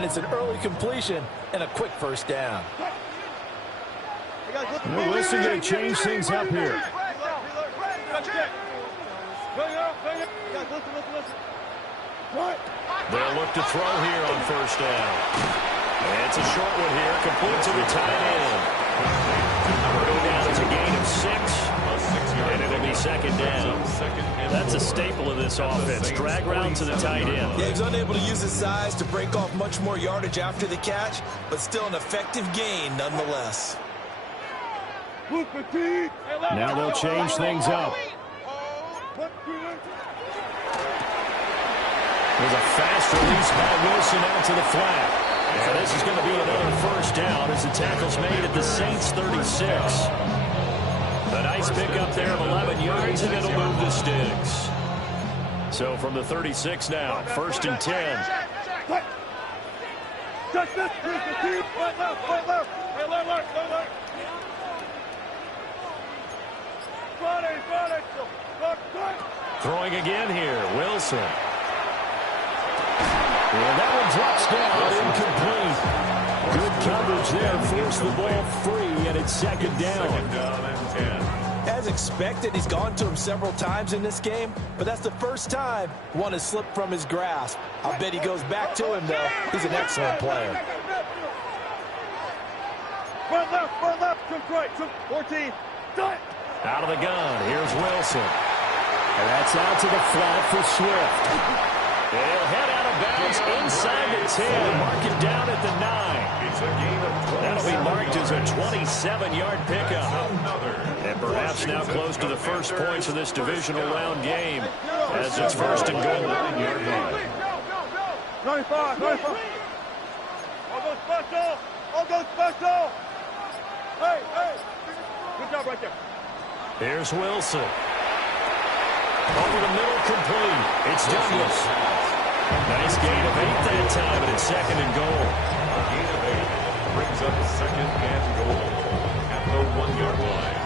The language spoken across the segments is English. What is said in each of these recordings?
and it's an early completion and a quick first down. Wilson going to change things up here. They'll look to throw here on first down. And it's a short one here, complete to the tight end. We're going down to a gain of 6, and it'll be second down. That's a staple of this offense. Drag round to the tight end. Yeah, he's unable to use his size to break off much more yardage after the catch, but still an effective gain nonetheless. Now they'll change things up. There's a fast release by Wilson out to the flat. And this is going to be another first down as the tackle's made at the Saints 36. A nice pickup there of 11 yards, and it'll move the sticks. So from the 36 now, first and 10. Throwing again here, Wilson. And that one drops down, incomplete. Good coverage there, forced the ball free, and it's second down. As expected, he's gone to him several times in this game, but that's the first time one has slipped from his grasp. I bet he goes back to him, though. He's an excellent player. Front left, jump right, jump 14, done. Out of the gun, here's Wilson. And that's out to the flat for Swift. They'll head out of bounds inside the 10. Mark it down at the 9. That'll be marked as a 27-yard pickup. And perhaps now close to the first points of this divisional round game as it's first and goal. 95. All go special. Hey. Good job right there. Here's Wilson. Over the middle, complete. It's Douglas. Nice gain of 8 that time, and it's second and goal. A gain of 8 brings up second and goal at the 1-yard line.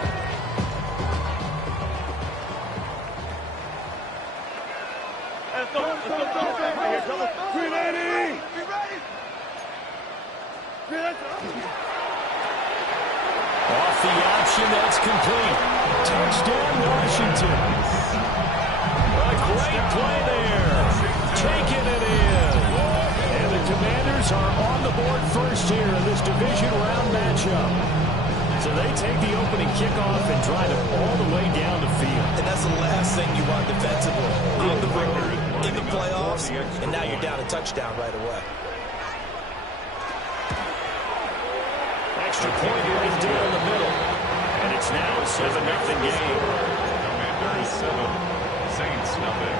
Let's go. 380. Off the option, that's complete. Touchdown, Washington. A great play there. Taking it in. And the Commanders are on the board first here in this division round matchup. So they take the opening kickoff and drive it all the way down the field. And that's the last thing you want defensively. On the road, in the playoffs, and now you're down a touchdown right away. Extra point right down the middle. And it's now a 7-0 game. Commanders 7, Saints nothing.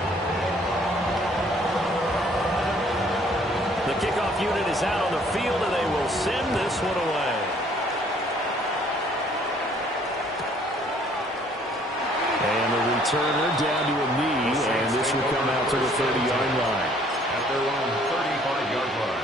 The kickoff unit is out on the field, and they will send this one away. And the returner down to a knee, and this will come out to the 30-yard line. At their own 35-yard line.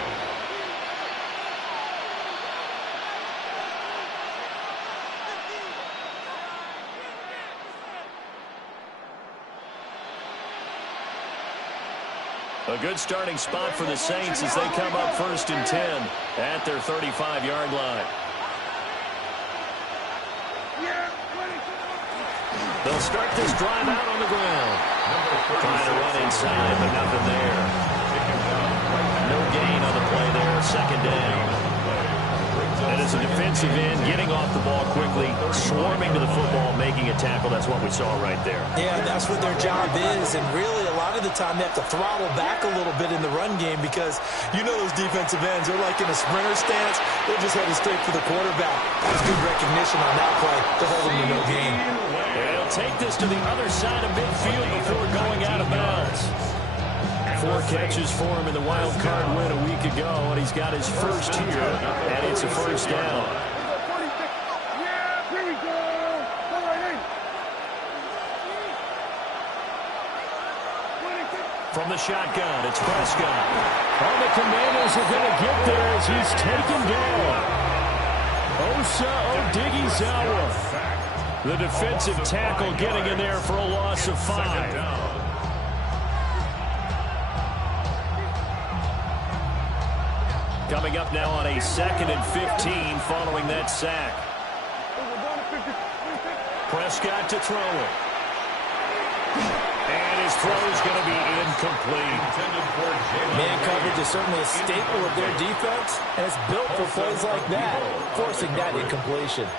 A good starting spot for the Saints as they come up first and 10 at their 35-yard line. They'll start this drive out on the ground. Trying to run inside, but nothing there. No gain on the play there, second down. And as a defensive end, getting off the ball quickly, swarming to the football, making a tackle, that's what we saw right there. Yeah, that's what their job is, and really a lot of the time they have to throttle back a little bit in the run game because you know those defensive ends, they're like in a sprinter stance, they're just headed straight for the quarterback. That's good recognition on that play to hold them to no gain. They'll take this to the other side of midfield before going out of bounds. 4 catches for him in the wild card win a week ago, and he's got his first here, and it's a first down. From the shotgun, it's Prescott. All the Commanders are going to get there as he's taken down. Osa Odighizuwa, the defensive tackle, getting in there for a loss of 5. Coming up now on a 2nd and 15 following that sack. Prescott to throw it. And his throw is going to be incomplete. Man coverage is certainly a staple of their defense, and it's built for plays like that, forcing that incompletion.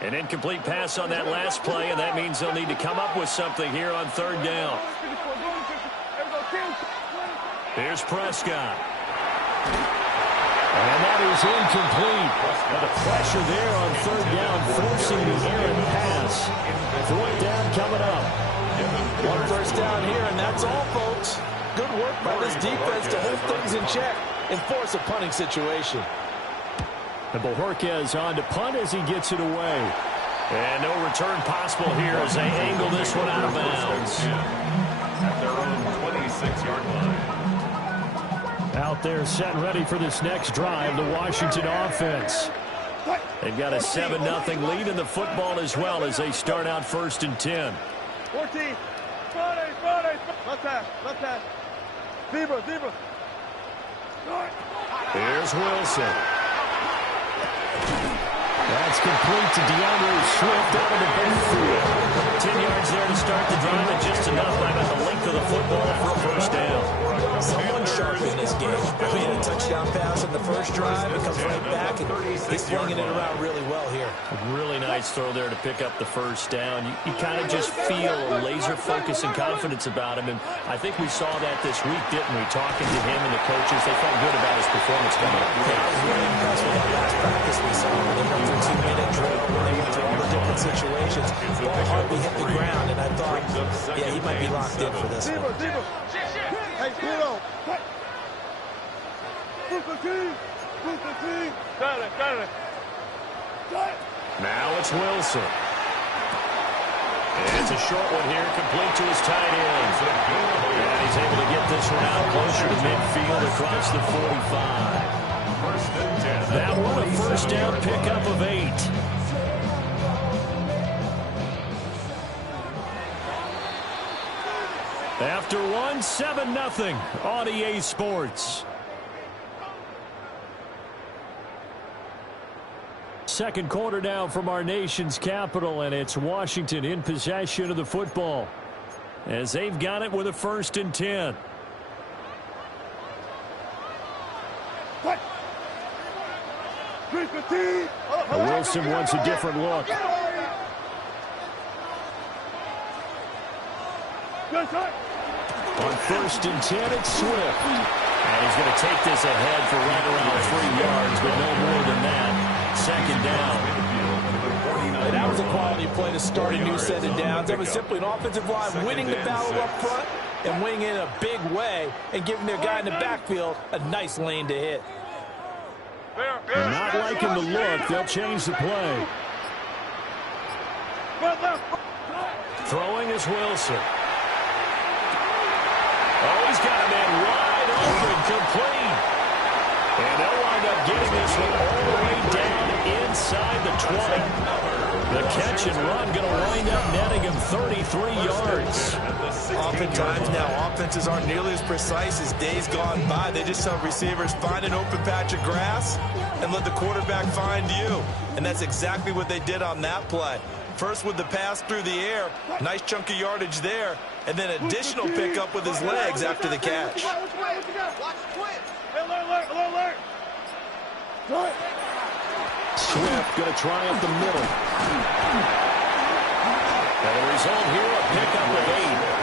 An incomplete pass on that last play, and that means they'll need to come up with something here on 3rd down. Here's Prescott. And that is incomplete. And the pressure there on 3rd down, forcing the errant pass. 4th down coming up. 1 first down here, and that's all, folks. Good work by this defense to hold things in check and force a punting situation. And Bojorquez on to punt as he gets it away. And no return possible here as they angle this one out of bounds. At their own 26-yard line. Out there set and ready for this next drive, the Washington offense. They've got a 7-0 lead in the football as well as they start out 1st and 10. 14. Friday. Left pass. Zebra. Here's Wilson. That's complete to DeAndre Swift out of the backfield. 10 yards there to start the drive, and just enough by about the length of the football for a first down. Someone sharp in this game. I mean, a touchdown pass in the first drive. It comes right back, and he's flinging it around really well here. A really nice throw there to pick up the first down. You kind of just feel a laser focus and confidence about him, and I think we saw that this week, didn't we? Talking to him and the coaches, they felt good about his performance coming up. Yeah, I was really impressed with that last practice we saw. They went through 2-minute drill, when they went through all the different situations. Ball hardly hit the ground, and I thought, yeah, he might be locked in for this one. Zebra. Hey, Zero. Got it. Now it's Wilson. And it's a short one here, complete to his tight end. And he's able to get this one out closer to midfield across the 45. That one a first down pickup of 8. After one, 7-0 on EA Sports. Second quarter now from our nation's capital, and it's Washington in possession of the football as they've got it with a 1st and 10. Wilson wants a different look. On 1st and 10, it's Swift. And he's going to take this ahead for right around 3 yards, but no more than that. 2nd down. And that was a quality play to start a new set of downs. That was simply an offensive line winning the battle up front and winning in a big way and giving their guy in the backfield a nice lane to hit. Not liking the look. They'll change the play. Throwing is Wilson. Oh, he's got a man wide open, complete. And they'll wind up getting this one all the way down inside the 20. The catch and run going to wind up netting him 33 yards. Oftentimes now, offenses aren't nearly as precise as days gone by. They just tell receivers, find an open patch of grass and let the quarterback find you. And that's exactly what they did on that play. First with the pass through the air, nice chunk of yardage there, and then additional pickup with his legs after the catch. Swift going to try up the middle. And the result here, a pickup of 8.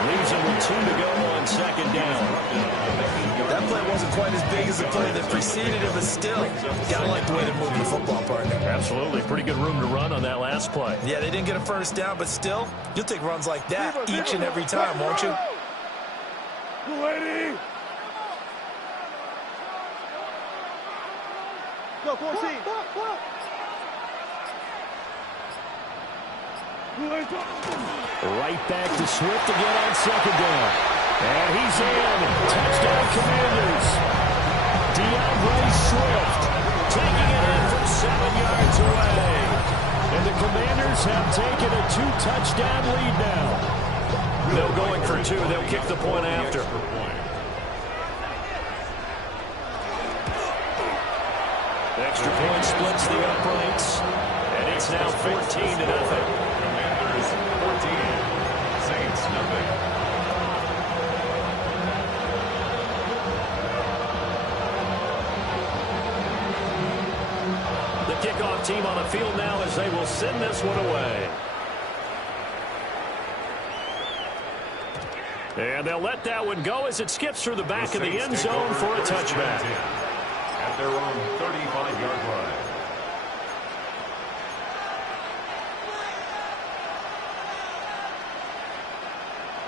Leaves him with 2 to go on 2nd down. That play wasn't quite as big as the play that preceded it, but still, gotta like the way they're moving the football, partner. Absolutely. Pretty good room to run on that last play. Yeah, they didn't get a first down, but still, you'll take runs like that each and every time, won't you? Go, 14. Right back to Swift again on 2nd down. And he's in. Touchdown, Commanders. DeAndre Swift taking it in from 7 yards away. And the Commanders have taken a 2-touchdown lead now. They'll go in for 2. They'll kick the point after. Extra point splits the uprights. And it's now 14-0. Commanders 14. Saints nothing. The kickoff team on the field now as they will send this one away. And they'll let that one go as it skips through the back of the end zone for a touchback. At their own 35-yard line.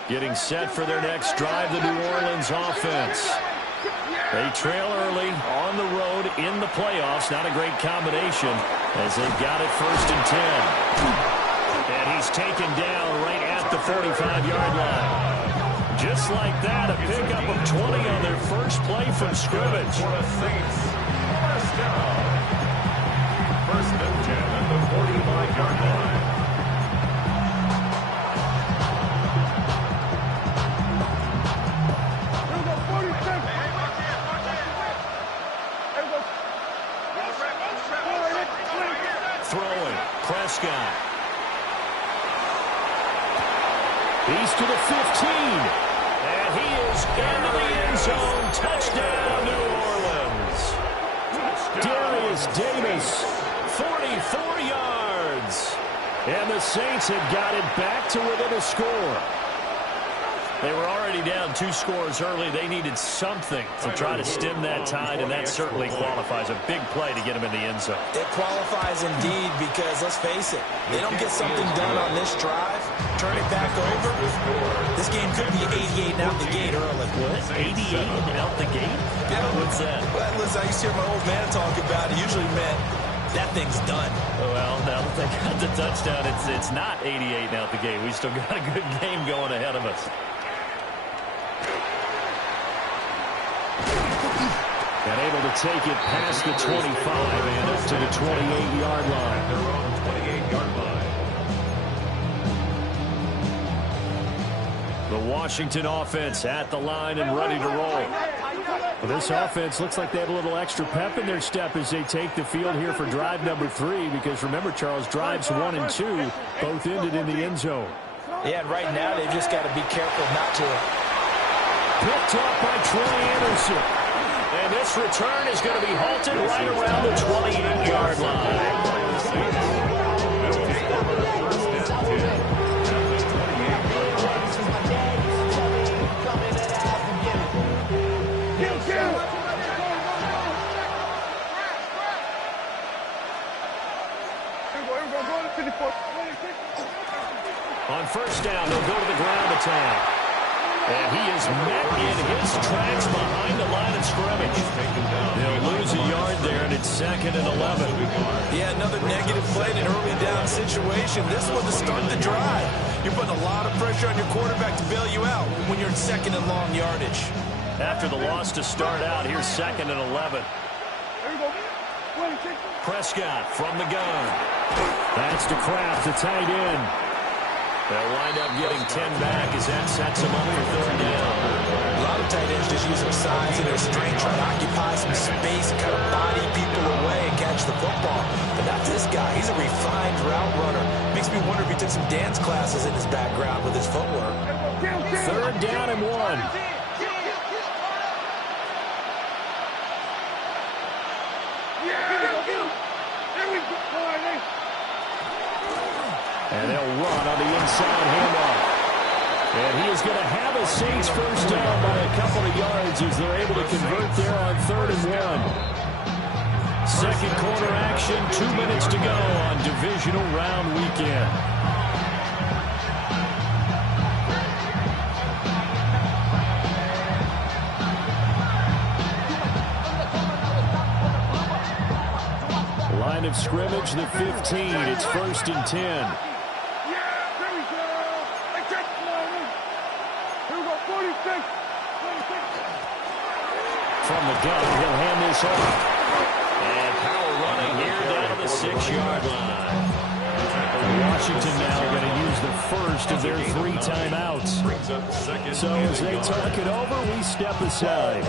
Getting set for their next drive, the New Orleans offense. They trail early on the road in the playoffs. Not a great combination as they've got it 1st and 10. And he's taken down right at the 45-yard line. Just like that, a pickup of 20 on their first play from scrimmage. For the Saints, first down. 1st and 10 at the 45-yard line. Throwing, Prescott. He's to the 15. And he is into the end zone. Touchdown, New Orleans. Darius Davis, 44 yards. And the Saints have got it back to within a score. They were already down 2 scores early. They needed something to try to stem that tide, and that certainly qualifies. A big play to get them in the end zone. It qualifies indeed because, let's face it, they don't get something done on this drive, turn it back over, this game could be 88 and out the gate early. What? 88 and out the gate? Yeah. What's that? Well, listen, I used to hear my old man talk about it. Usually meant that thing's done. Well, now that they got the touchdown, it's not 88 and out the gate. We still got a good game going ahead of us. And able to take it past the 25 and up to the 28-yard line. Their own 28-yard line. The Washington offense at the line and ready to roll. Well, this offense looks like they have a little extra pep in their step as they take the field here for drive number 3, because remember, Charles, drives 1 and 2 both ended in the end zone. Yeah, and right now they've just got to be careful not to. Picked up by Troy Anderson. And this return is going to be halted right around the 28-yard line. On 1st down, they'll go to the ground attack. And he is met in his tracks behind the line of scrimmage. They'll lose a yard there, and it's 2nd and 11. Yeah, another negative play in an early down situation. This one to start the drive. You're putting a lot of pressure on your quarterback to bail you out when you're in 2nd and long yardage. After the loss to start out, here's 2nd and 11. Prescott from the gun. That's to Kraft, the tight end. They'll wind up getting 10 back as that sets them up for 3rd down. A lot of tight ends just use their size and their strength, try to occupy some space, kind of body people away and catch the football. But not this guy. He's a refined route runner. Makes me wonder if he took some dance classes in his background with his footwork. 3rd down and 1. And they'll run on the inside handoff. And he is going to have a Saints 1st down by a couple of yards as they're able to convert there on 3rd and 1. 2nd quarter action, 2 minutes to go on divisional round weekend. Line of scrimmage, the 15. It's 1st and 10. From the gun, he'll hand this off. And power running here down to the 6-yard line. Washington now going to use the first of their 3 timeouts. So as they talk it over, we step aside.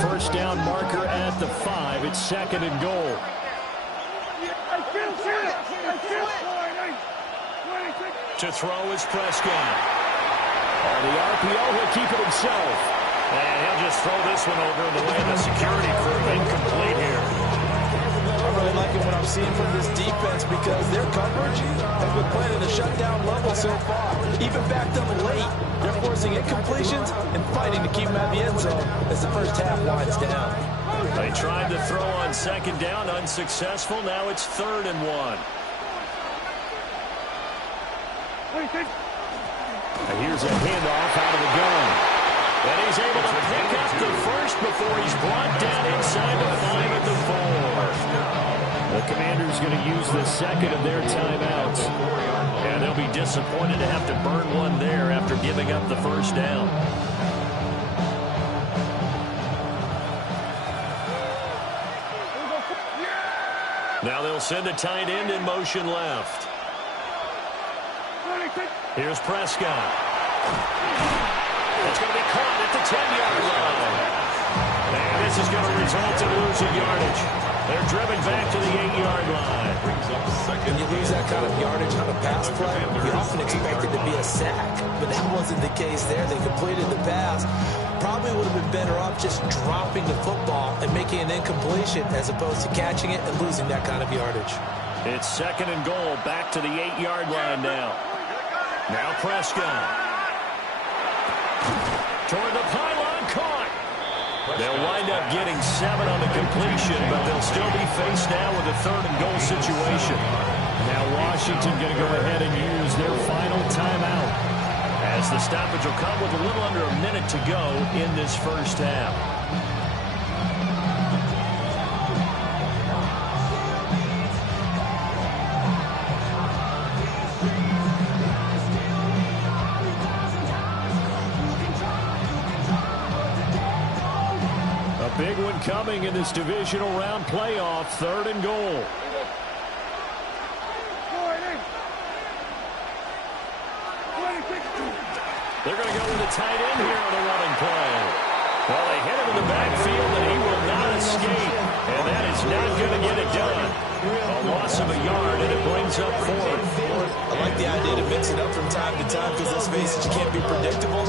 First down marker at the 5. It's 2nd and goal. To throw is Prescott. On the RPO, he'll keep it himself. And he'll just throw this one over in the way of the security crew. Incomplete here. I'm really liking what I'm seeing from this defense because their coverage has been playing at a shutdown level so far. Even backed up late, they're forcing incompletions and fighting to keep them at the end zone as the first half winds down. They tried to throw on 2nd down, unsuccessful. Now it's 3rd and 1. And here's a handoff out of the gun. And he's able to pick up the first before he's brought down inside the 5 at the 4. The Commanders going to use the 2nd of their timeouts. And they'll be disappointed to have to burn one there after giving up the first down. Now they'll send a tight end in motion left. Here's Prescott. It's going to be caught at the 10-yard line. And this is going to result in losing yardage. They're driven back to the 8-yard line. When you lose that kind of yardage on a pass play, you often expect it to be a sack. But that wasn't the case there. They completed the pass. Probably would have been better off just dropping the football and making an incompletion as opposed to catching it and losing that kind of yardage. It's 2nd and goal, back to the 8-yard line now. Now Prescott. Toward the pylon, caught. They'll wind up getting 7 on the completion, but they'll still be faced now with a 3rd and goal situation. Now Washington going to go ahead and use their final timeout, as the stoppage will come with a little under a minute to go in this first half. A big one coming in this divisional round playoff, 3rd and goal. They're going to go with a tight end here on the running play. Well, they hit him in the backfield, and he will not escape. And that is not going to get it done. A loss of a yard, and it brings up 4th. I like the idea to mix it up from time to time because, let's face it, you can't be predictable.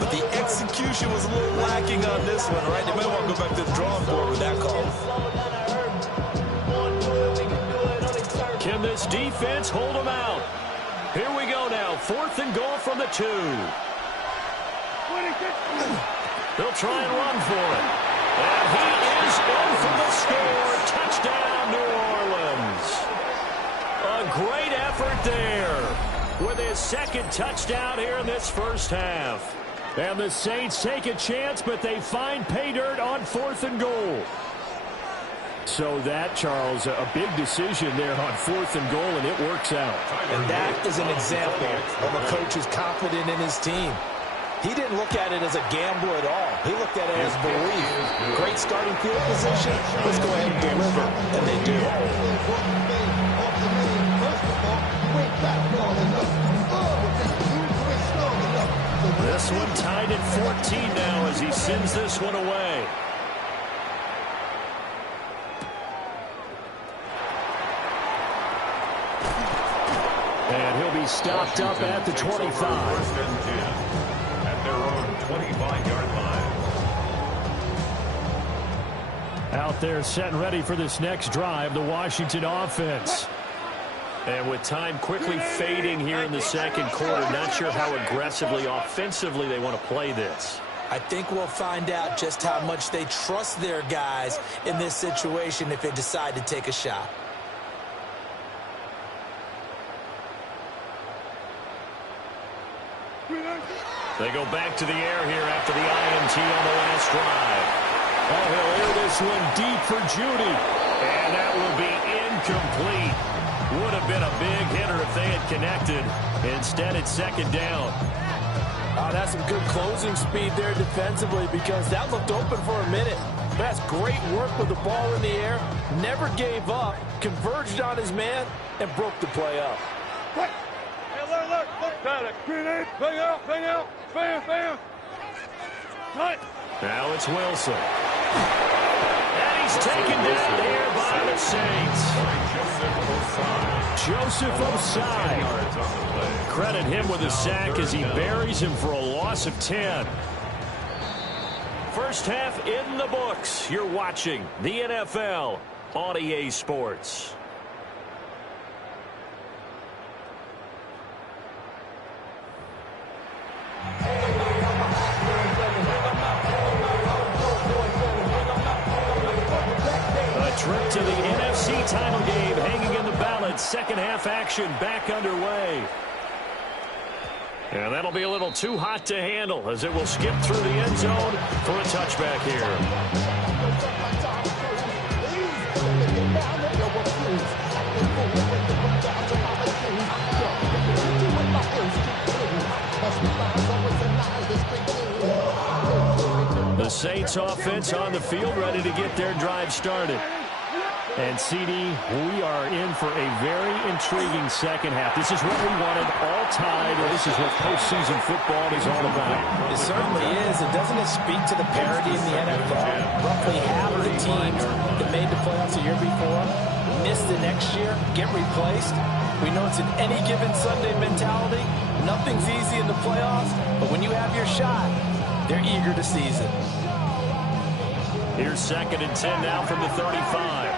But the execution was a little lacking on this one, right? They may want to go back to the drawing board with that call. Can this defense hold them out? Here we go now. 4th and goal from the 2. They'll try and run for it. And he is in for the score. Touchdown, New Orleans. A great effort there with his 2nd touchdown here in this first half. And the Saints take a chance, but they find pay dirt on 4th and goal. So that, Charles, a big decision there on 4th and goal, and it works out. And that is an example of a coach who's confident in his team. He didn't look at it as a gamble at all. He looked at it as belief. Great starting field position. Let's go ahead and deliver. And they do. This one tied at 14 now as he sends this one away. And he'll be stopped up at the 25. First and 10 at their own 25-yard line. Out there set and ready for this next drive, the Washington offense. And with time quickly fading here in the second quarter, not sure how aggressively, offensively they want to play this. I think we'll find out just how much they trust their guys in this situation if they decide to take a shot. They go back to the air here after the INT on the last drive. Oh, he'll air this one deep for Judy. And that will be incomplete. Would have been a big hitter if they had connected. Instead, it's second down. Oh, that's some good closing speed there defensively because that looked open for a minute. That's great work with the ball in the air. Never gave up, converged on his man, and broke the play up. Hey, look, Paddock. Grenade, bang out, bam. Cut. Now it's Wilson. And he's taken down here by the Saints. Joseph Osai. Credit him with a sack as he buries him for a loss of 10. First half in the books. You're watching the NFL on EA Sports. A trip to the NFC title game hanging in the balance. Second half action back underway. And that'll be a little too hot to handle as it will skip through the end zone for a touchback here. The Saints offense on the field ready to get their drive started. And, CD, we are in for a very intriguing second half. This is what we wanted, all tied, and this is what postseason football is all about. It certainly is. And doesn't it speak to the parity in the NFL? Roughly half of the teams that made the playoffs the year before missed the next year, get replaced. We know it's an any given Sunday mentality. Nothing's easy in the playoffs, but when you have your shot, they're eager to seize it. Here's 2nd and 10 now from the 35.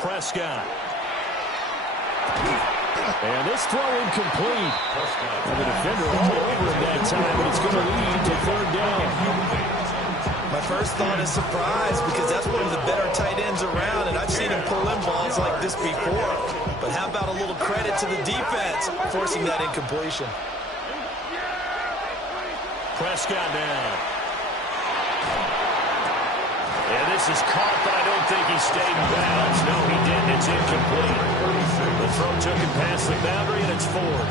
Prescott. And this throw incomplete. And the defender all over him that time, but it's going to lead to third down. My first thought is surprise because that's one of the better tight ends around, and I've seen him pull in balls like this before. But how about a little credit to the defense forcing that incompletion? Prescott down. And this is caught, but I don't think he stayed in bounds. No, he didn't. It's incomplete. The throw took him past the boundary, and it's fourth.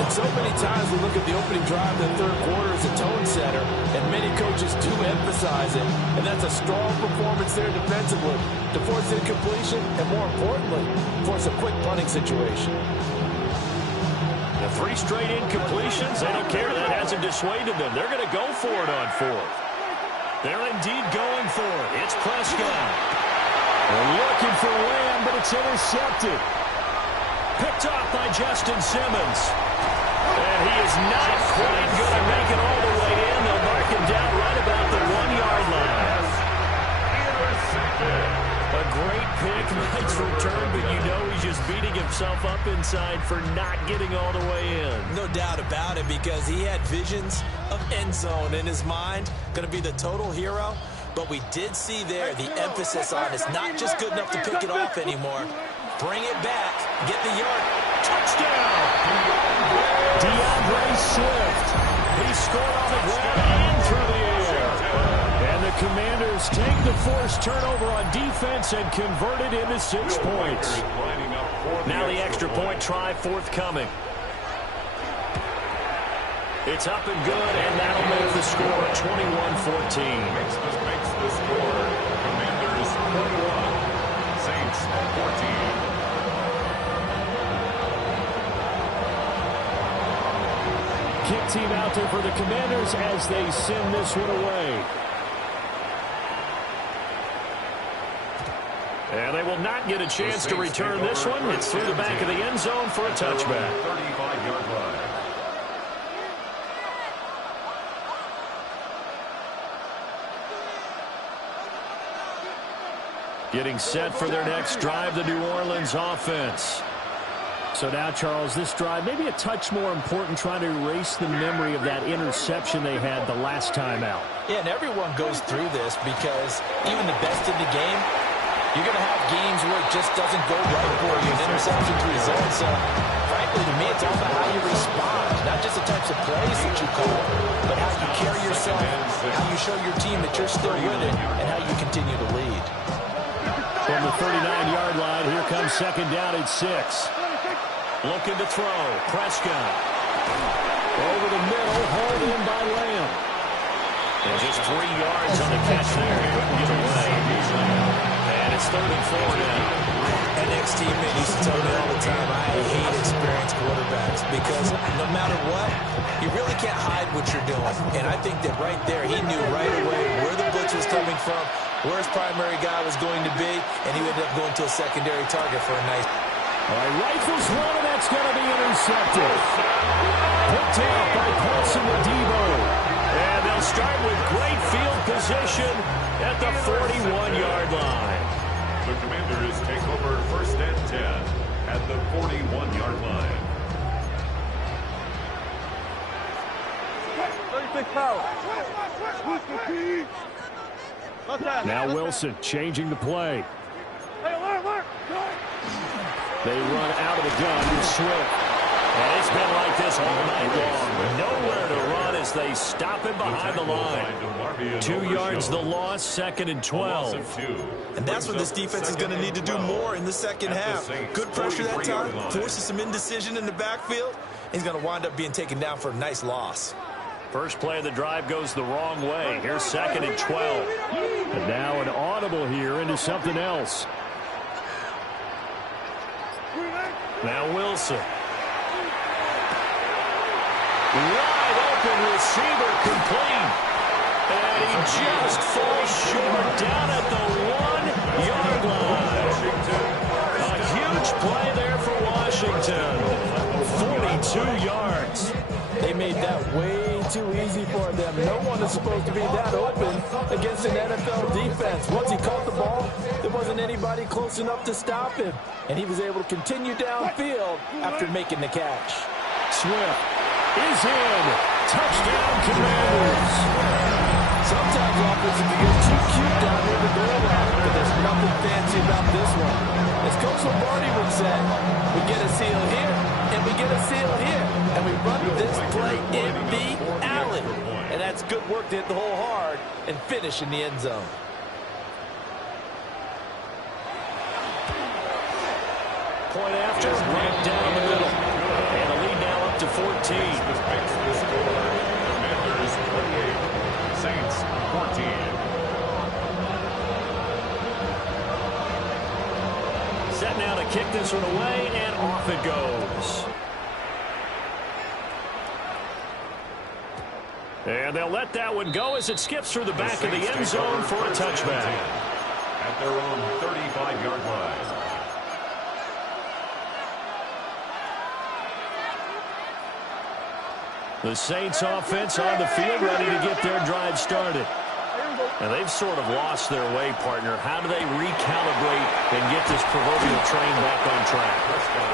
And so many times we look at the opening drive of the third quarter as a tone setter, and many coaches do emphasize it. And that's a strong performance there defensively to force incompletion and, more importantly, force a quick punting situation. The 3 straight incompletions, they don't care. That hasn't dissuaded them. They're going to go for it on fourth. They're indeed going for it. It's Prescott. They're looking for Lamb, but it's intercepted. Picked off by Justin Simmons. And he is not quite going to make it all the way in. They'll mark him down right about the 1-yard line. A great pick, nice return, but you know he's just beating himself up inside for not getting all the way in. No doubt about it, because he had visions of end zone in his mind, going to be the total hero. But we did see there the emphasis on it's not just good enough to pick it off anymore. Bring it back, get the yard. Touchdown! DeAndre Swift. He scored on the ground and through the air. And the Commanders take the forced turnover on defense and convert it into 6 points. Now the extra point try forthcoming. It's up and good, and that'll make the score 21-14. Makes the score. Commanders 21, Saints 14. Kick team out there for the Commanders as they send this one away. And they will not get a chance to return this one. It's through the back of the end zone for a touchback. 35-yard line. Getting set for their next drive, the New Orleans offense. So now, Charles, this drive maybe a touch more important, trying to erase the memory of that interception they had the last time out. Yeah, and everyone goes through this because even the best in the game, you're going to have games where it just doesn't go right for you, and interceptions result. So, frankly, ultimately, to me, it's all about how you respond. Not just the types of plays that you call, but how you carry yourself, how you show your team that you're still with it, and how you continue to lead. From the 39-yard line, here comes second down at 6. Looking to throw. Prescott. Over the middle, hauled in by Lamb. And just 3 yards on the catch there. He couldn't get away. And it's 3rd and 4 now. An ex-teammate used to tell me all the time, I hate experienced quarterbacks because no matter what, you really can't hide what you're doing. And I think that right there, he knew right away where the blitz was coming from, where his primary guy was going to be, and he ended up going to a secondary target for a nice... All right, rifles one, and that's going to be intercepted. Picked out by Paulson Adebo. And they'll start with great field position at the 41-yard line. The Commanders take over 1st and 10 at the 41-yard line. 36 power. Now Wilson changing the play. Hey, alert. They run out of the gun to Swift. And it's been like this all night long. Nowhere to run as they stop him behind the line. 2 yards the loss, 2nd and 12. And that's what this defense is going to need to do more in the second half. Good pressure that time, forces some indecision in the backfield. He's going to wind up being taken down for a nice loss. First play of the drive goes the wrong way. Here's 2nd and 12. And now an audible here into something else. Now Wilson. Wide open receiver complete. And he just falls short down at the 1-yard line. A huge play there for Washington. 42 yards. They made that way too easy for them. No one is supposed to be that open against an NFL defense. Once he caught the ball, there wasn't anybody close enough to stop him. And he was able to continue downfield after making the catch. Swift is in. Touchdown, Commanders. Sometimes offenses can get too cute down near the goal line, but there's nothing fancy about this one. As Coach Lombardi would say, we get a seal here, and we get a seal here, and we run this play in the alley. And that's good work to hit the hole hard and finish in the end zone. Point after, right down the middle. And a lead now up to 14. Commanders 28, Saints 14. Set now to kick this one away, and off it goes. And they'll let that one go as it skips through the back of the end zone for a touchback. At their own 35-yard line. The Saints offense on the field, ready to get their drive started. And they've sort of lost their way, partner. How do they recalibrate and get this proverbial train back on track?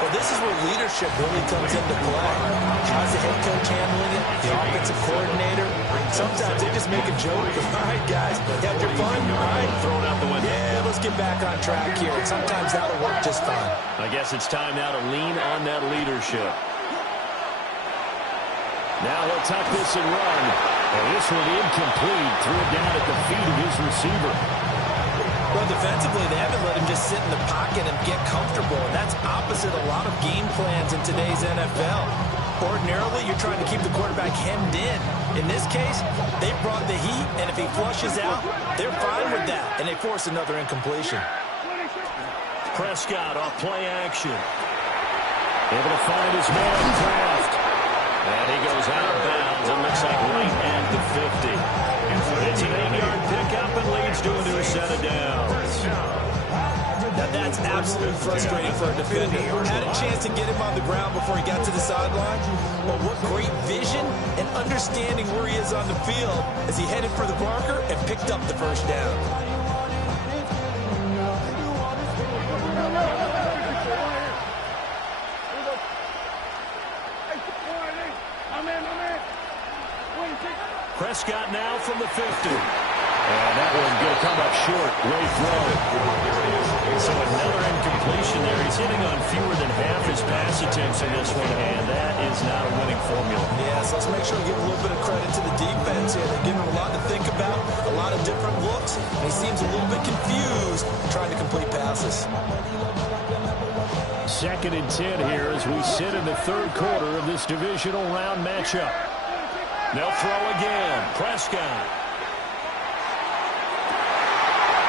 Well, this is where leadership really comes into play. How's the head coach handling it? The offensive coordinator? Sometimes they just make a joke. All right, guys, have your fun? All right, throw it out the window. Yeah, let's get back on track here. And sometimes that'll work just fine. I guess it's time now to lean on that leadership. Now he'll tuck this and run. And this one incomplete. Threw it down at the feet of his receiver. Well, defensively, they haven't let him just sit in the pocket and get comfortable. And that's opposite a lot of game plans in today's NFL. Ordinarily, you're trying to keep the quarterback hemmed in. In this case, they brought the heat, and if he flushes out, they're fine with that. And they force another incompletion. Prescott off play action. Able to find his man, Kraft. And he goes out of bounds. It looks like right at the 50. It's an 8-yard pickup and leads to a new set of downs. Now that's absolutely frustrating for a defender. Had a chance to get him on the ground before he got to the sideline. But what great vision and understanding where he is on the field as he headed for the marker and picked up the first down. Prescott now from the 50. And that one's going to come up short. Great throw. So another incompletion there. He's hitting on fewer than half his pass attempts in this one, and that is not a winning formula. Yeah, so let's make sure we give a little bit of credit to the defense here. They're giving him a lot to think about, a lot of different looks, and he seems a little bit confused trying to complete passes. 2nd and 10 here as we sit in the third quarter of this divisional round matchup. They'll throw again. Prescott.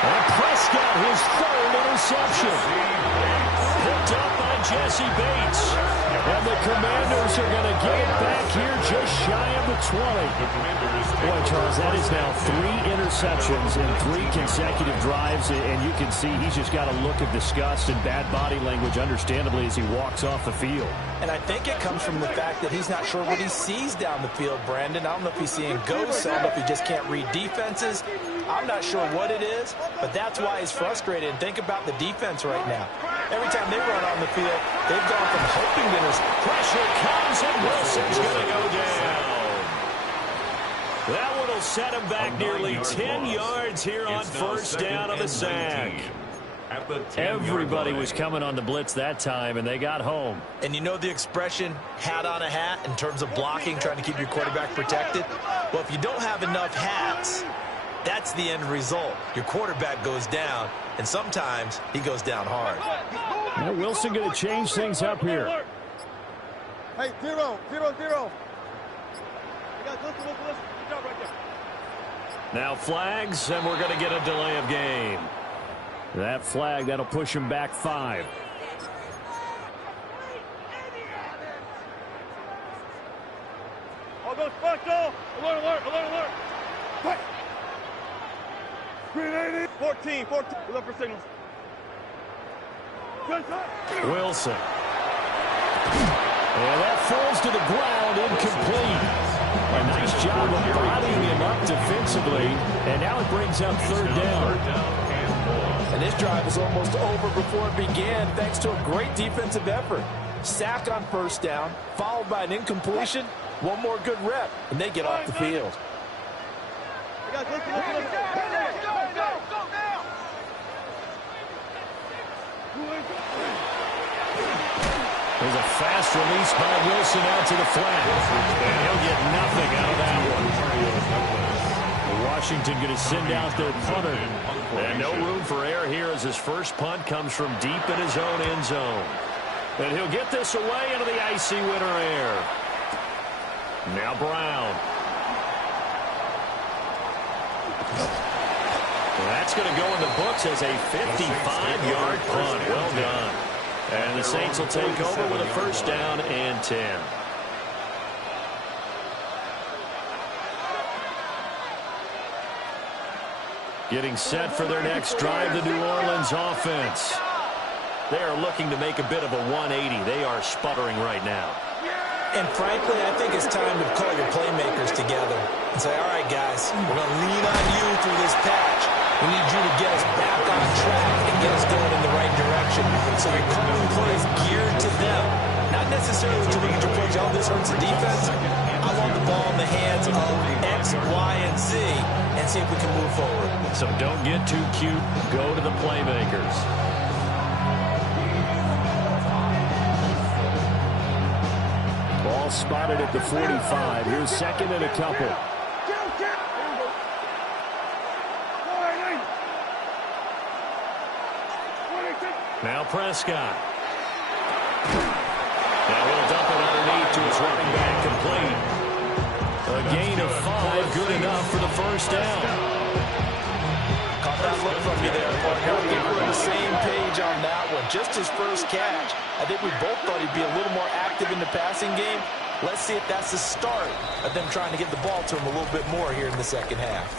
And Prescott, his 3rd interception. Picked up by Jesse Bates. And the Commanders are going to get it back here just shy of the 20. Boy, Charles, that is now 3 interceptions in 3 consecutive drives. And you can see he's just got a look of disgust and bad body language, understandably, as he walks off the field. And I think it comes from the fact that he's not sure what he sees down the field, Brandon. I don't know if he's seeing ghosts. I don't know if he just can't read defenses. I'm not sure what it is, but that's why he's frustrated. And think about the defense right now. Every time they run on the field, they've gone from hoping that his pressure comes, and Wilson's going to go down. That one will set him back nearly 10 yards here on first down of the sack. Everybody was coming on the blitz that time, and they got home. And you know the expression, hat on a hat, in terms of blocking, trying to keep your quarterback protected? Well, if you don't have enough hats, that's the end result. Your quarterback goes down, and sometimes he goes down hard. Now Wilson going to change things up here. Hey, 0, 0, 0. Listen. Good job right there. Now flags, and we're going to get a delay of game. That flag, that'll push him back 5. All those special. Alert. Fight. 380. 14. We look for signals. Wilson. And that falls to the ground, incomplete. A nice job of bodying him up defensively, and now it brings up 3rd down. And this drive is almost over before it began, thanks to a great defensive effort. Sack on first down, followed by an incompletion, one more good rep, and they get off the field. There's a fast release by Wilson out to the flat. And he'll get nothing out of that one. Washington going to send out their punter. And no room for error here as his first punt comes from deep in his own end zone. And he'll get this away into the icy winter air. Now Brown. That's going to go in the books as a 55-yard punt. Well done. And the Saints will take over with a first down and 10. Getting set for their next drive, the New Orleans offense. They are looking to make a bit of a 180. They are sputtering right now. And frankly, I think it's time to call your playmakers together and say, all right, guys, we're going to lean on you through this patch. We need you to get us back on track and get us going in the right direction. So you're calling plays geared to them, not necessarily to look at your plays. Oh, this hurts the defense. I want the ball in the hands of X, Y, and Z and see if we can move forward. So don't get too cute. Go to the playmakers. Ball spotted at the 45. Here's 2nd and a couple. Now Prescott. Now he'll dump it underneath to his running back, complete. A gain of 5, good enough for the first down. Caught that look from you there, partner. I think we're on the same page on that one. Just his first catch. I think we both thought he'd be a little more active in the passing game. Let's see if that's the start of them trying to get the ball to him a little bit more here in the second half.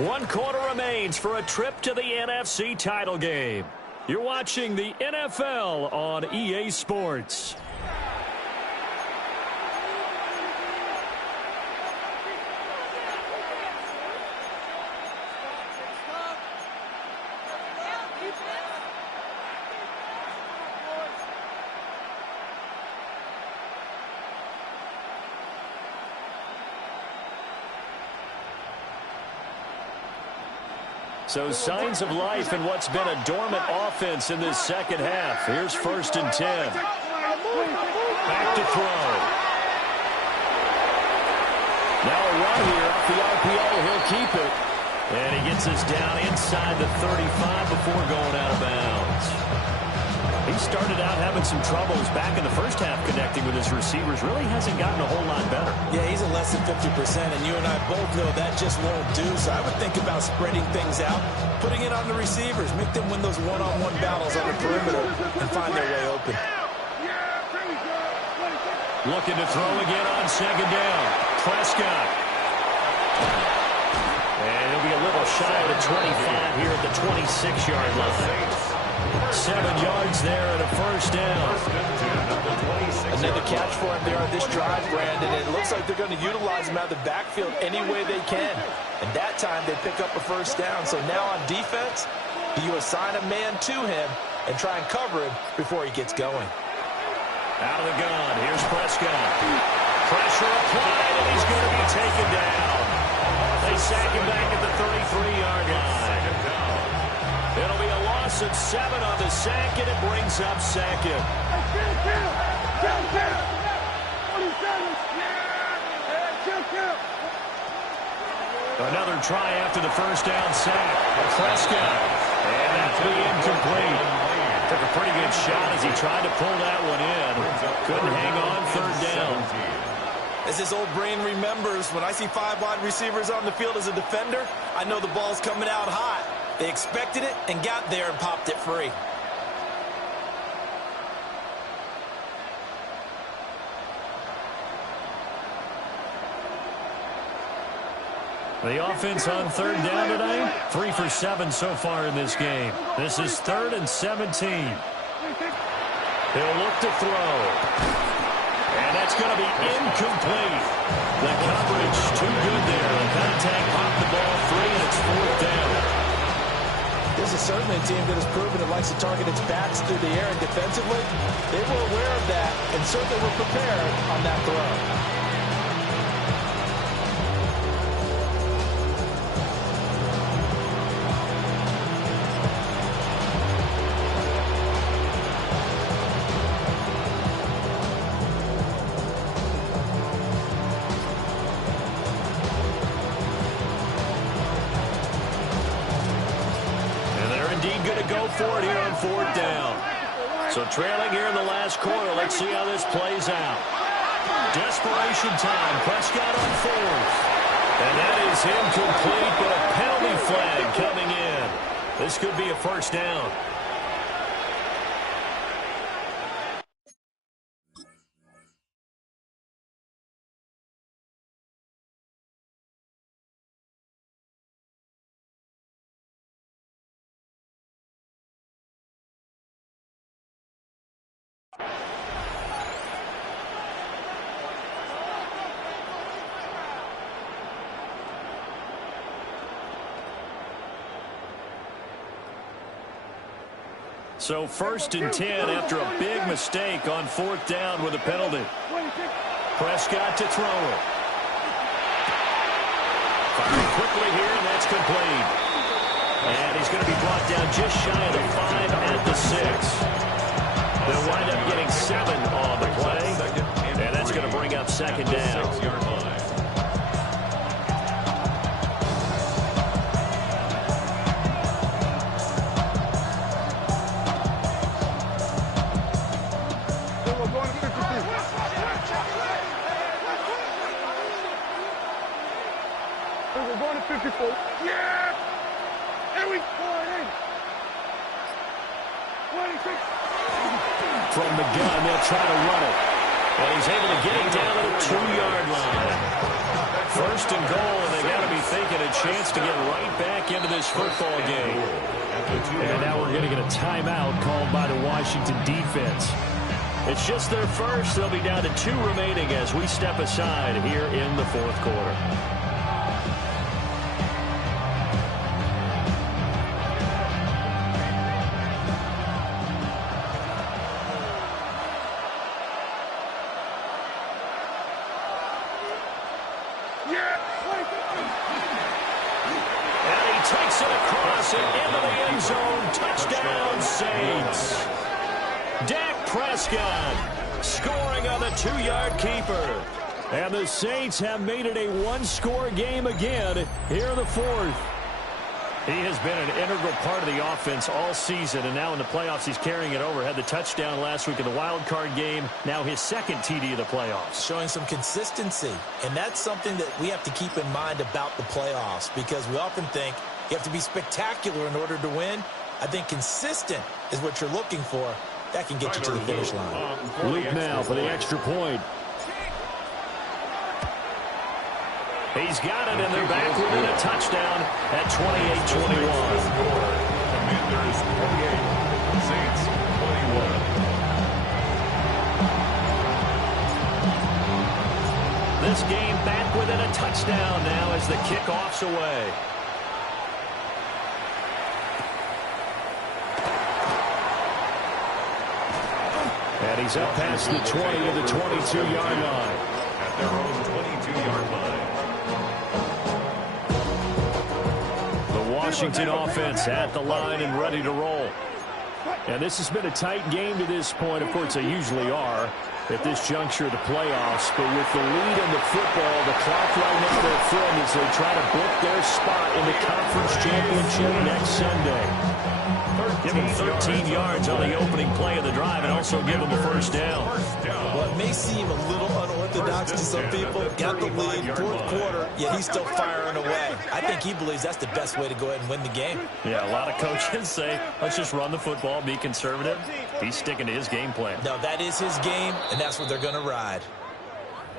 1 quarter remains for a trip to the NFC title game. You're watching the NFL on EA Sports. So signs of life in what's been a dormant offense in this second half. Here's 1st and 10. Back to throw. Now a run here off the RPO. He'll keep it. And he gets us down inside the 35 before going out of bounds. He started out having some troubles back in the first half connecting with his receivers. Really hasn't gotten a whole lot better. Yeah, he's at less than 50%, and you and I both know that just won't do. So I would think about spreading things out, putting it on the receivers, make them win those one-on-one battles on the perimeter and find their way open. Looking to throw again on 2nd down. Prescott. And he'll be a little shy of the 25 here at the 26-yard line. 7 yards there and a 1st down. Another catch for him there on this drive, Brandon. And it looks like they're going to utilize him out of the backfield any way they can. And that time they pick up a 1st down. So now on defense, you assign a man to him and try and cover him before he gets going. Out of the gun. Here's Prescott. Pressure applied, and he's going to be taken down. They sack him back at the 33-yard line. It'll be a loss of 7 on the sack, and it brings up 2nd. Another try after the 1st down sack. Prescott. And that'll be incomplete. Took a pretty good shot as he tried to pull that one in. Couldn't hang on 3rd down. As his old brain remembers, when I see 5 wide receivers on the field as a defender, I know the ball's coming out hot. They expected it and got there and popped it free. The offense on 3rd down today, 3 for 7 so far in this game. This is 3rd and 17. He'll look to throw. And that's going to be incomplete. The coverage too good there. The contact popped the ball free, and it's 4th down. This is certainly a team that has proven it likes to target its backs through the air and defensively. They were aware of that and certainly were prepared on that throw. For it here on 4th down. So trailing here in the last quarter. Let's see how this plays out. Desperation time. Prescott on 4th. And that is incomplete, but a penalty flag coming in. This could be a 1st down. So 1st and 10 after a big mistake on 4th down with a penalty. Prescott to throw it. Firing quickly here, and that's complete. And he's going to be brought down just shy of the 5 at the 6. They'll wind up getting 7 on the play. And that's going to bring up 2nd down. Yeah! And we pour it in. 26. From the gun, they'll try to run it. And he's able to get it down to the 2-yard line. 1st and goal, and they got to be thinking a chance to get right back into this football game. And now we're going to get a timeout called by the Washington defense. It's just their first. They'll be down to 2 remaining as we step aside here in the 4th quarter. takes it across and into the end zone. Touchdown, Saints. Dak Prescott scoring on the 2-yard keeper. And the Saints have made it a one-score game again here in the fourth. He has been an integral part of the offense all season, and now in the playoffs he's carrying it over. Had the touchdown last week in the wild card game. Now his second TD of the playoffs. Showing some consistency, and that's something that we have to keep in mind about the playoffs, because we often think you have to be spectacular in order to win. I think consistent is what you're looking for. That can get you to the finish line. Luke now for the extra point. He's got it, and they're back within a touchdown at 28-21. Commanders 28, Saints 21. This game back within a touchdown now as the kickoff's away. And he's up past the 20 to the 22-yard line. At their own 22-yard line. Washington offense at the line and ready to roll. And this has been a tight game to this point. Of course, they usually are at this juncture of the playoffs. But with the lead in the football, the clock right now, their friend, as they try to book their spot in the conference championship next Sunday. Give them 13 yards on the opening play of the drive and also give them a first down. Well, it may seem a little unorthodox to some people. Got the lead, fourth quarter, yet he's still firing away. I think he believes that's the best way to go ahead and win the game. Yeah, a lot of coaches say, let's just run the football, be conservative. He's sticking to his game plan. No, that is his game, and that's what they're going to ride.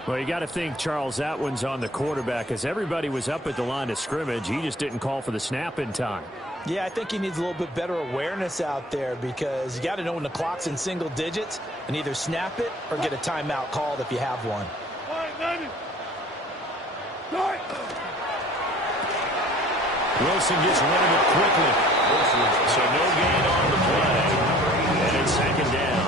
Well, you got to think Charles Atwin's on the quarterback, as everybody was up at the line of scrimmage. He just didn't call for the snap in time. Yeah, I think he needs a little bit better awareness out there, because you got to know when the clock's in single digits and either snap it or get a timeout called if you have one. Wilson gets rid of it quickly. So no gain on the play. And it's second down.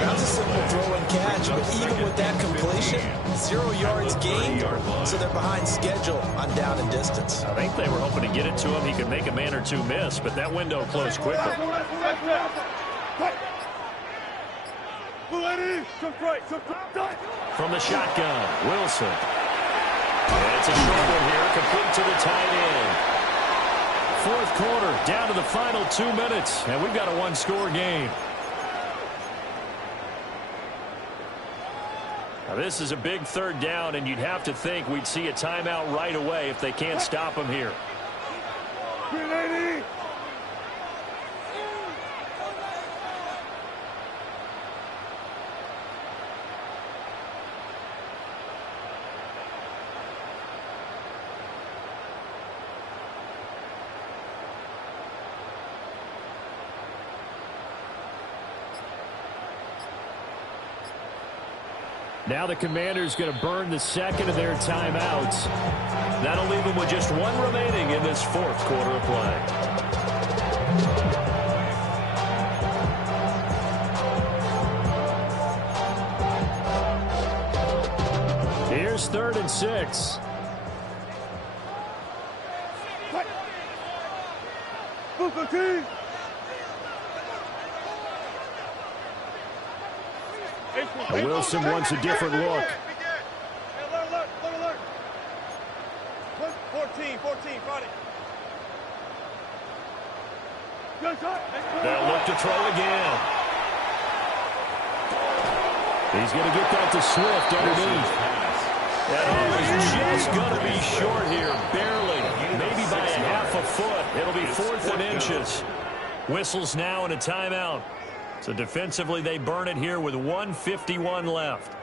That's a simple throw and catch, but even with that completion, 0 yards gained, so they're behind schedule on down and distance. I think they were hoping to get it to him. He could make a man or two miss, but that window closed quickly. From the shotgun, Wilson. And it's a short one here, complete to the tight end. Fourth quarter, down to the final 2 minutes, and we've got a one-score game. Now, this is a big third down, and you'd have to think we'd see a timeout right away if they can't stop him here. Now the Commanders going to burn the second of their timeouts. That'll leave them with just one remaining in this fourth quarter of play. Here's 3rd and 6. Wilson wants a different look. Alert. 14, Friday. They'll look to throw again. He's going to get that to Swift underneath. That is just going to be short here, barely. Maybe by a half a foot. It'll be 4th and inches. Whistles now and a timeout. So defensively, they burn it here with 1:51 left.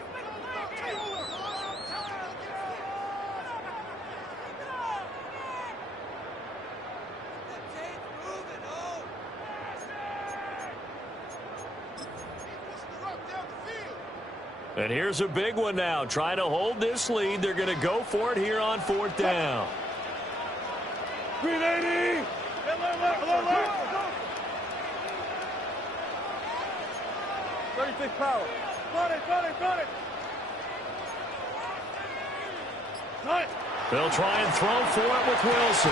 And here's a big one now. Trying to hold this lead. They're going to go for it here on 4th down. 380! 36 power. Got it. They'll try and throw for it with Wilson.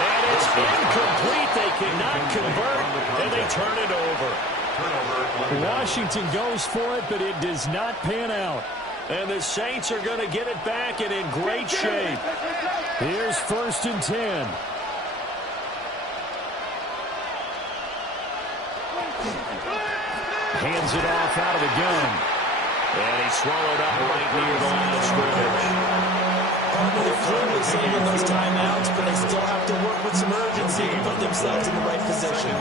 And it's incomplete. They cannot convert, and they turn it over. Washington goes for it, but it does not pan out. And the Saints are going to get it back and in great shape. Here's 1st and 10. Hands it off out of the gun. And he's swallowed up right near the line of scrimmage. They're clearly saving those timeouts, but they still have to work with some urgency to put themselves in the right position.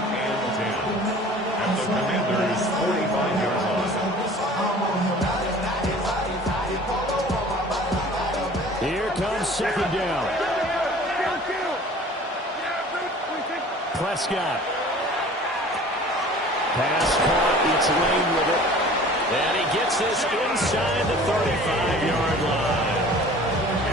At the Commanders' 45-yard line. Here comes 2nd down. Prescott. Pass caught. It's Lane with it. And he gets this inside the 35-yard line.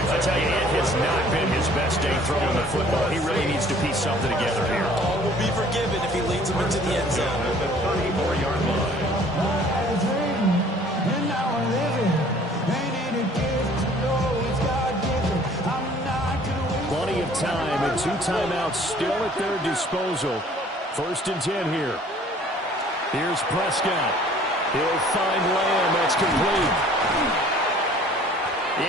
I tell you, it has not been his best day throwing the football. He really needs to piece something together here. All will be forgiven if he leads them into the end zone. At the 34-yard line. Plenty of time and 2 timeouts still at their disposal. 1st and 10 here. Here's Prescott. He'll find Lamb. That's complete.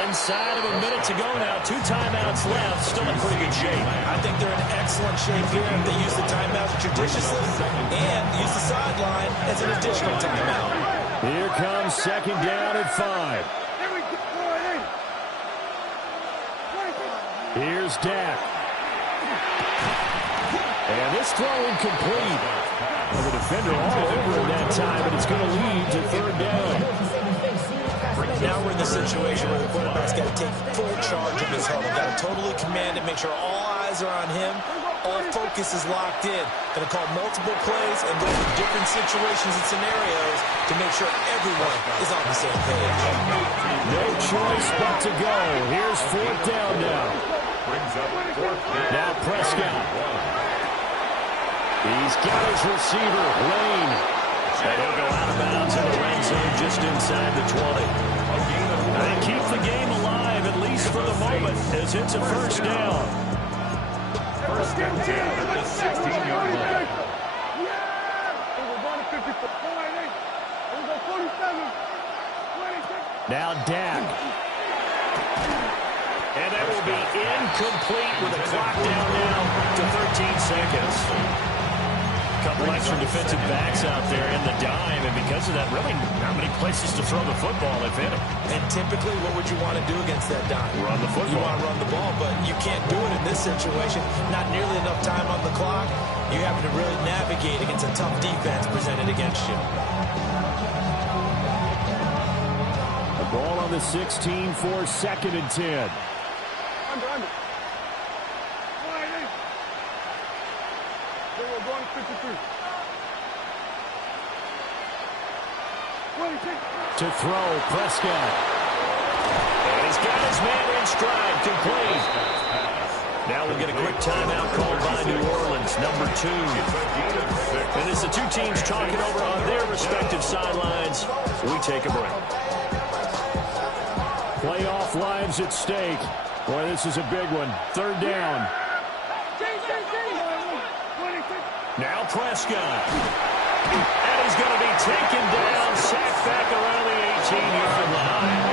Inside of a minute to go now. 2 timeouts left. Still in pretty good shape. I think they're in excellent shape here if they use the timeouts judiciously and use the sideline as an additional timeout. Here comes 2nd down at 5. Here's Dak. And this throw incomplete. Well, the defender all over it that time, but it's going to lead to 3rd down. Now we're in the situation where the quarterback's got to take full charge of his huddle. Got to totally command it, make sure all eyes are on him. All focus is locked in. Going to call multiple plays and go through different situations and scenarios to make sure everyone is on the same page. No choice but to go. Here's 4th down now. Now Prescott. He's got his receiver, Lane. And he'll go out of bounds in the red zone just inside the 20. They keep the game alive, at least for the moment, as it's a 1st down. 1st and 10 at the 16-yard line. Now Dak. And that will be incomplete with the clock down now to 13 seconds. A couple extra defensive backs out there in the dime, and because of that, really not many places to throw the football, if any. And typically, what would you want to do against that dime? Run the football. You want to run the ball, but you can't do it in this situation. Not nearly enough time on the clock. You have to really navigate against a tough defense presented against you. The ball on the 16 for 2nd and 10. Under. They were going 53. To throw, Prescott. And he's got his man in stride, complete. Now we'll get a quick timeout called by New Orleans, number 2. And as the 2 teams talking over on their respective sidelines, we take a break. Playoff lives at stake. Boy, this is a big one. 3rd down. Now Prescott. And he's going to be taken down, sacked back around the 18-yard line.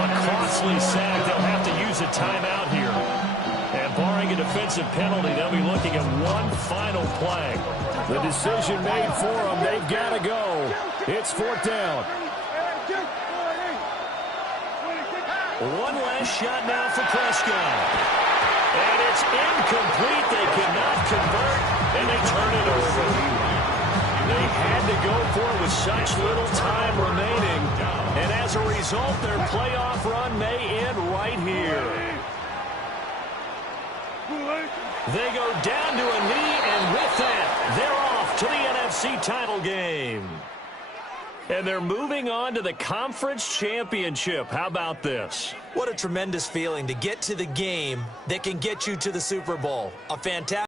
A costly sack. They'll have to use a timeout here. And barring a defensive penalty, they'll be looking at one final play. The decision made for them. They've got to go. It's 4th down. One last shot now for Prescott. And it's incomplete. They cannot convert, and they turn it over. They had to go for it with such little time remaining. And as a result, their playoff run may end right here. They go down to a knee, and with that, they're off to the NFC title game. And they're moving on to the conference championship. How about this? What a tremendous feeling to get to the game that can get you to the Super Bowl. A fantastic